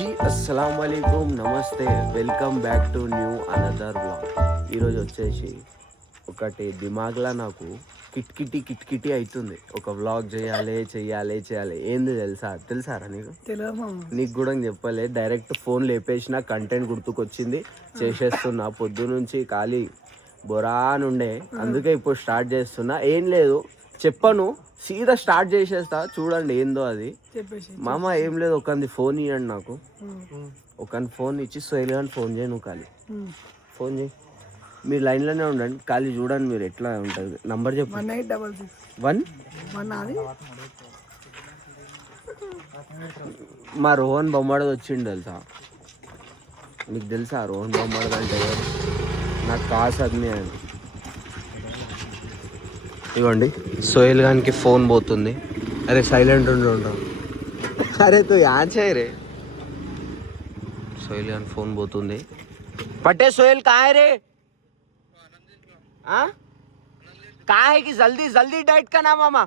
G అస్సలం వాలేకుమ్, నమస్తే, welcome back to new another vlog. ఈరోజు వచ్చేసి ఒకటి దిమాగ్లా నాకు కిట్కిటి అవుతుంది. ఒక వ్లాగ్ చేయాలి. ఏంది తెలుసారా నీకు? నీకు కూడా చెప్పలే, డైరెక్ట్ ఫోన్ లేపేసిన, కంటెంట్ గుర్తుకొచ్చింది, చేసేస్తున్నా. పొద్దు నుంచి ఖాళీ బొరానుండే, అందుకే ఇప్పుడు స్టార్ట్ చేస్తున్నా. ఏం లేదు, చెప్పను, సీదా స్టార్ట్ చేసేస్తా. చూడండి ఏందో అది. మామ ఏం లేదు, ఒకరిది ఫోన్ ఇవ్వండి నాకు. ఒకరిని ఫోన్ ఇచ్చి సోహెల్ గాని ఫోన్ చేయి, నువ్వు ఖాళీ ఫోన్ చేయి. మీరు లైన్లోనే ఉండండి, ఖాళీ చూడండి మీరు ఎట్లా ఉంటుంది. నంబర్ చెప్పు. 1 మా రోహన్ బొమ్మడది వచ్చిండు తెలుసా? నీకు తెలుసా రోహన్ బొమ్మడది అంటే ఎవరు? నాకు కాస్ అగ్ని అని. ఇవ్వండి, సోహెల్ గానికి ఫోన్ పోతుంది. అరే సైలెంట్ ఉండవు. అరే తూ యాన్సర్ రే. సోహెల్ గాని ఫోన్ పోతుంది. పట్టే సోహెల్ కాయ్ రే, कहाँ है कि जल्दी डाइट का नाम मामा.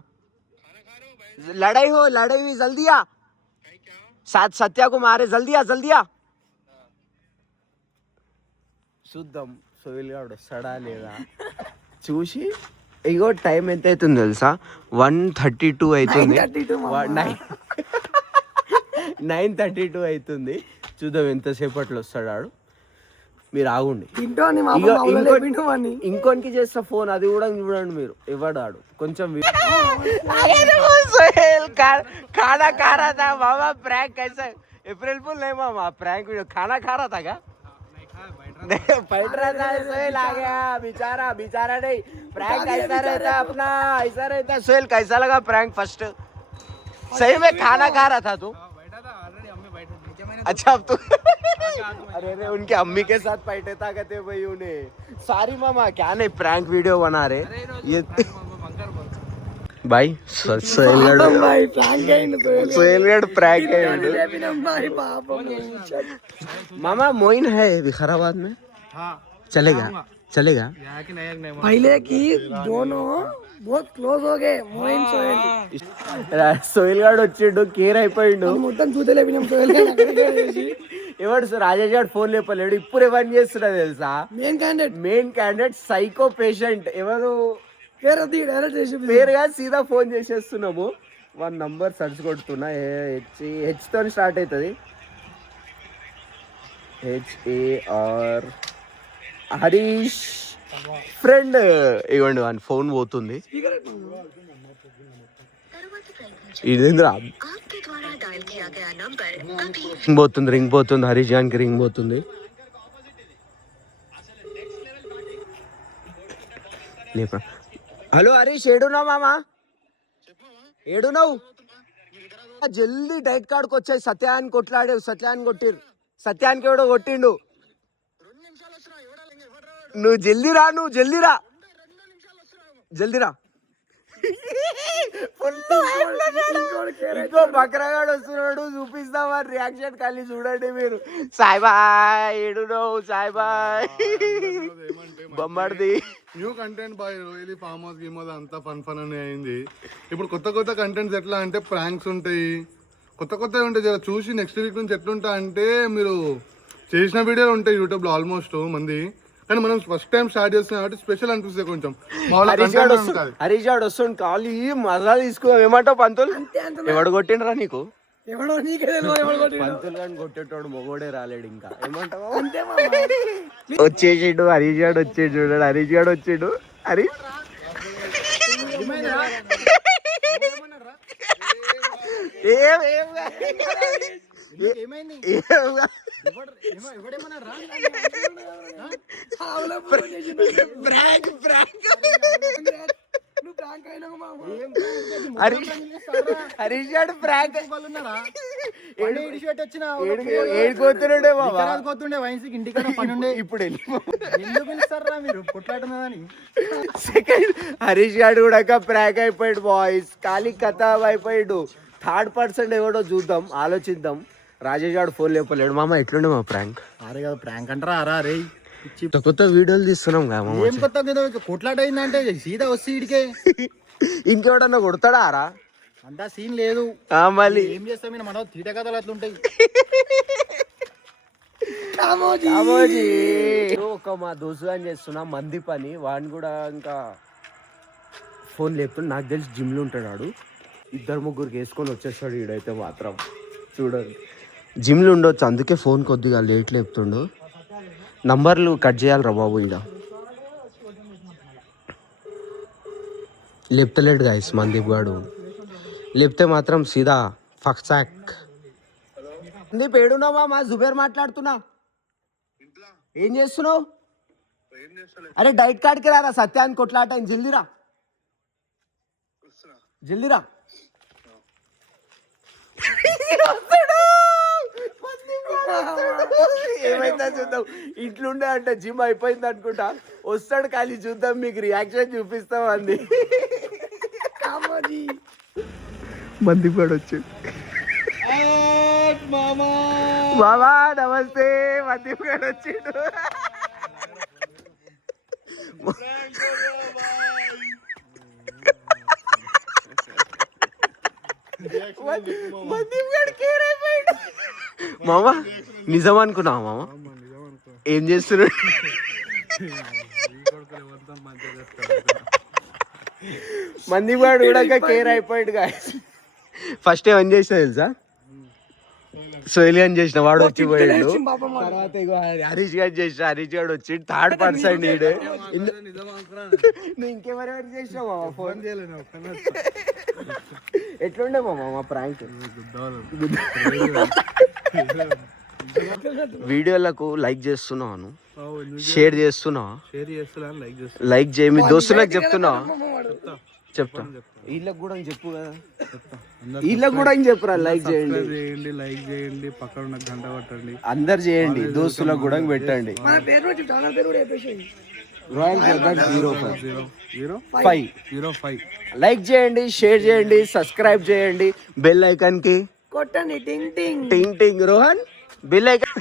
लड़ाई हुई जल्दी आ. साथ सत्या को मारे, जल्दी आ. చూద్దాం సోహెల్ గాడు వస్తాడా లేదా చూసి. ఇగో టైం ఎంత అవుతుంది తెలుసా? 1:32 అవుతుంది. 9:32 అవుతుంది. చూద్దాం ఎంతసేపట్లో వస్తాడు. మీరు ఆగుండి. ఇంకోనికి చేస్తా ఫోన్, అది కూడా చూడండి మీరు. ఇవ్వడాడు కొంచెం. खाना खा रहा था मामा, प्रैंक कैसा? अप्रैल फुल नहीं मामा, प्रैंक वीडियो. खाना खा रहा था क्या? बैठ रहा था, सोहेल आ गया. बेचारा नहीं, प्रैंक ऐसा रहता अपना, ऐसा रहता. सोहेल कैसा लगा प्रैंक फर्स्ट? सही में खाना खा रहा था तू? अच्छा अब तू अरे उनके अम्मी के साथ बैठे था कहते भाई उन्हें. सारी मामा क्या नहीं, प्रैंक वीडियो बना रहे ये भाई. सोहेल प्रैंक है मामा. मोइन है विकाराबाद में. चलेगा पहले की दोनों बहुत क्लोज हो गए. मोइन సోహెల్ గాడు వచ్చిండు, కేర్ అయిపోయిండు మొత్తం చూతలేపినాం. సోహెల్ ఎవడు రాజేష్ గారు ఫోన్ లేపలేడు. ఇప్పుడు ఎవరు చేస్తున్నా తెలుసా? Main candidate psycho patient. ఎవరు పేరుగా సీదా ఫోన్ చేసేస్తున్నాము. 1 నంబర్ సర్చ్ కొడుతున్నా. హెచ్ తో స్టార్ట్ అవుతుంది. HAR Harish friend. ఇవ్వండి, 1 ఫోన్ పోతుంది. ఇదేంద్రా రింగ్ పోతుంది. హరీష్ గానికి రింగ్ పోతుంది. లేపా. హలో హరీష్, ఏడున్నావు మామా? ఏడున్నావు? జల్దీ డైట్ కార్డ్కి వచ్చాయి. సత్యాన్ని కొట్లాడేవు. సత్యాన్ని కొట్టిరు. సత్యానికి ఎవడో కొట్టిండు. నువ్వు జల్దీ రా. ఇంకో బక్రాగాడు వస్తున్నాడు, చూపిస్తావా రియాక్షన్? ఖాళీ చూడండి మీరు. సాయిబాయ్ ఏడున్నావు? సాయిబాయ్ బొమ్మడిది న్యూ కంటెంట్ బాయ్. రోహిలీ ఫామ్ హౌస్ గేమ్ అంతా ఫన్ అని అయింది. ఇప్పుడు కొత్త కంటెంట్స్ ఎట్లా అంటే ప్రాంక్స్ ఉంటాయి, కొత్తవి ఉంటాయి. జర చూసి నెక్స్ట్ వీక్ నుంచి ఎట్లుంటా అంటే, మీరు చేసిన వీడియోలు ఉంటాయి యూట్యూబ్ లో ఆల్మోస్ట్ మంది, కానీ మనం ఫస్ట్ టైం స్టార్ట్ చేస్తున్నాం కాబట్టి స్పెషల్ అనిపిస్తుంది కొంచెం. హరీష్ గాడు వస్తుంది, ఖాళీ మజా తీసుకో. ఏమంటావు పంతులు? ఎవడు కొట్టిండ్రా నీకు? పంతులు కానీ కొట్టేటోడు మొగోడే రాలేడు ఇంకా. ఏమంటావు? వచ్చేసిండు హరీష్ గాడు. వచ్చేడు చూడండి, హరీష్ గాడు వచ్చాడు. హరీష్ హరీష్ గారు ప్రాంక్ ఏడుకోతుండే ఇంటికన్నా పని ఉండే. ఇప్పుడు ఎందుకు పిలుస్తారా మీరు కొట్లాడుతున్నదని? సెకండ్ హరీష్ గారు కూడా ప్రాంక్ అయిపోయాడు బాయ్స్. ఖాళీ కథ అయిపోయాడు. 3rd పర్సన్ ఎవడో చూద్దాం, ఆలోచిద్దాం. రాజేష్ గారు ఫోన్ లేపలేడు. మామ ఎట్లుండే మా ప్రాంక్? అరే కదా ప్రాంక్ అంటారా? అరా రే, కొత్త వీడియోలు తీస్తున్నాం కదా. ఏం కొత్త కొట్లాట అయిందంటే సీదా వస్తే ఇడికే. ఇంకెవడన్నా కొడతాడా? అరా అంతా సీన్ లేదు. మళ్ళీ ఏం చేస్తాం మనం తీట కథలు అట్లుంటాయి. ఒక మా దోస్తు అని చేస్తున్నా మంది పని, వాడిని కూడా ఇంకా ఫోన్ లేపుతుంది. నాకు తెలిసి జిమ్లో ఉంటాడు వాడు. 2-3 వేసుకొని వచ్చేస్తాడు ఈడైతే మాత్రం. చూడండి జిమ్లో ఉండొచ్చు, అందుకే ఫోన్ కొద్దిగా లేట్ లేపుతుండు. నంబర్లు కట్ చేయాలిరా బాబు. ఈడ లేపుతలేడు గాయస్ మందీప్ గాడు. లేపితే మాత్రం సీదా ఫక్సాక్. సందీప్ ఏడున్నావా? మా జుబేర్ మాట్లాడుతున్నా. ఏం చేస్తున్నావు? అరే డైట్ కార్డ్కి రారా, సత్యాన్ని కొట్లాట జల్దిరా, జల్దిరా. ఏమైందా చూద్దాం. ఇట్లుండే అంటే జిమ్ అయిపోయింది అనుకుంటా, వస్తాడు ఖాళీ చూద్దాం, మీకు రియాక్షన్ చూపిస్తాం అంది. మందీప్ గాడు వచ్చాడు. బాబా నమస్తే, మందీప్ గాడు వచ్చిండు. మామ నిజం అనుకున్నావా మామ? ఏం చేస్తున్నాడు? మంది వాడు కూడా కేర్ అయిపోయాడు. ఫస్ట్ ఏమని చేసినా తెలుసా? సోయిలియన్ చేసిన వాడు వచ్చి పోయాడు. తర్వాత ఇగో హరీష్ గారు చేసిన, హరీష్ గారు వచ్చి 3rd పర్సన్ ఈడే. నువ్వు ఇంకెవరెవరు చేసినావు ఫోన్ చేయలేను. ఎట్లుండే మా ప్రాంక్? వీడియోలకు లైక్ చేస్తున్నాను, షేర్ చేస్తున్నా, లైక్ చేయి. మీ దోస్తులకు చెప్తున్నా, చెప్తా. వీళ్ళకి కూడా చెప్పు కదా, వీళ్ళకి కూడా చెప్పురా. లైక్ చేయండి, లైక్ చేయండి, పక్కన ఉన్న గంట కొట్టండి, అందరు చేయండి, దోస్తులకు కూడా పెట్టండి. రాయల్ బ్రదర్ 05 లైక్ చేయండి, షేర్ చేయండి, సబ్స్క్రైబ్ చేయండి, బెల్ ఐకాన్ కి కొట్టండి. టింగ్ టింగ్ टिंग टिंग रोहन बेल आइकन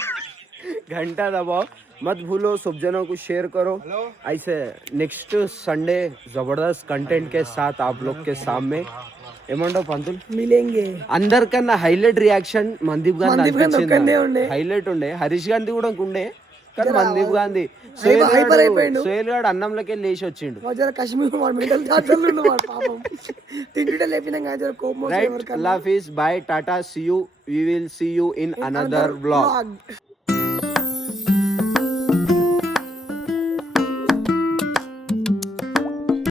घंटा दबाओ मत भूलो, सब जनों को शेयर करो. ऐसे नेक्स्ट संडे जबरदस्त कंटेंट के साथ आप लोग के सामने ఏమంటావు పంతులు మిలేంగే. అందరికన్నా హైలైట్ రియాక్షన్ మందీప్ గాంధీ ఒక్కనే ఉండే. హైలైట్ ఉండే. హరీష్ గాంధీ కూడా ఉండే, కానీ మందీప్ గాంధీ సోయల్ గాడు అన్నంలోకి లేచి వచ్చిండు. కశ్మీర్ మెంటల్ చార్జర్లు పాపం తింటుంటే లేపినా కోపం. రైట్, అల్లాహ్ హాఫిజ్, bye, tata, see you, we will see you in another vlog.